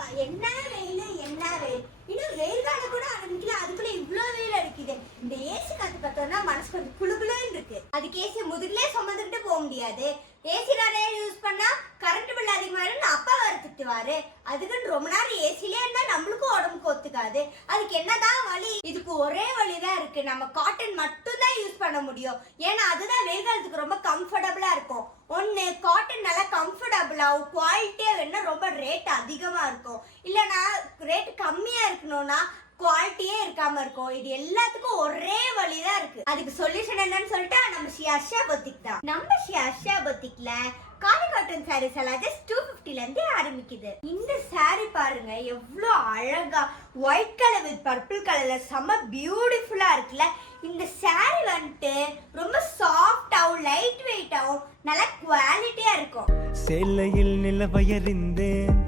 என்ன வெயில் என்ன வெயில், இன்னும் வெயில் காலம் கூட ஆரம்பிக்கல, அதுக்குள்ள இவ்வளவு வெயில் அடிக்குது. இந்த ஏசி காத்து பார்த்தோம்னா மனசு கொஞ்சம் குளுகுளுன்னு இருக்கு. அதுக்கு ஏசி முதுகுலே சுமந்துக்கிட்டு போக முடியாது. ஏசி நிறைய யூஸ் பண்ணா கரண்ட் பில் அதிகமாயிரும் அப்பா வர திட்டுவாரு. அதுக்குன்னு ரொம்ப நேரம் ஏசிலே இருந்தா நம்மளுக்கும் உடம்புக்கு ஒத்துக்காது. அதுக்கு என்னதான் வழி? இதுக்கு ஒரே வழிதான் இருக்கு. நம்ம காட்டன் மட்டும் தான் யூஸ் பண்ண முடியும். ஏன்னா அதுதான் வெயில் காலத்துக்கு ரொம்ப கம்ஃபர்டபுளா இருக்கும். ஒன்னு காட்டன் நல்லா கம்ஃபர்டபுளாகவும் குவாலிட்டியா வேணும்னா ரொம்ப ரேட் அதிகமா இருக்கும். இல்லைன்னா ரேட் கம்மியா இருக்கணும்னா குவாலிட்டியே இருக்காம இருக்கும். இது எல்லாத்துக்கும் ஒரே வழிதான் இருக்கு. அதுக்கு சொல்யூஷன் என்னன்னு சொல்லிட்டா நம்ம ஷியாஷா பொத்திக் தான். நம்ம ஷியாஷா பொத்திக்ல காலி காட்டன் சாரீஸ் எல்லாம் ஜஸ்ட் 250ல இருந்தே ஆரம்பிக்குது. இந்த சாரி பாருங்க எவ்வளோ அழகா ஒயிட் கலர் வித் பர்பிள் கலர்ல செம்ம பியூட்டிஃபுல்லா இருக்குல்ல. இந்த சாரி வந்துட்டு ரொம்ப சாஃப்டாவும் லைட் வெயிட்டாவும் நல்ல குவாலிட்டியா இருக்கும். சேலையில் நிலவயறிந்தேன்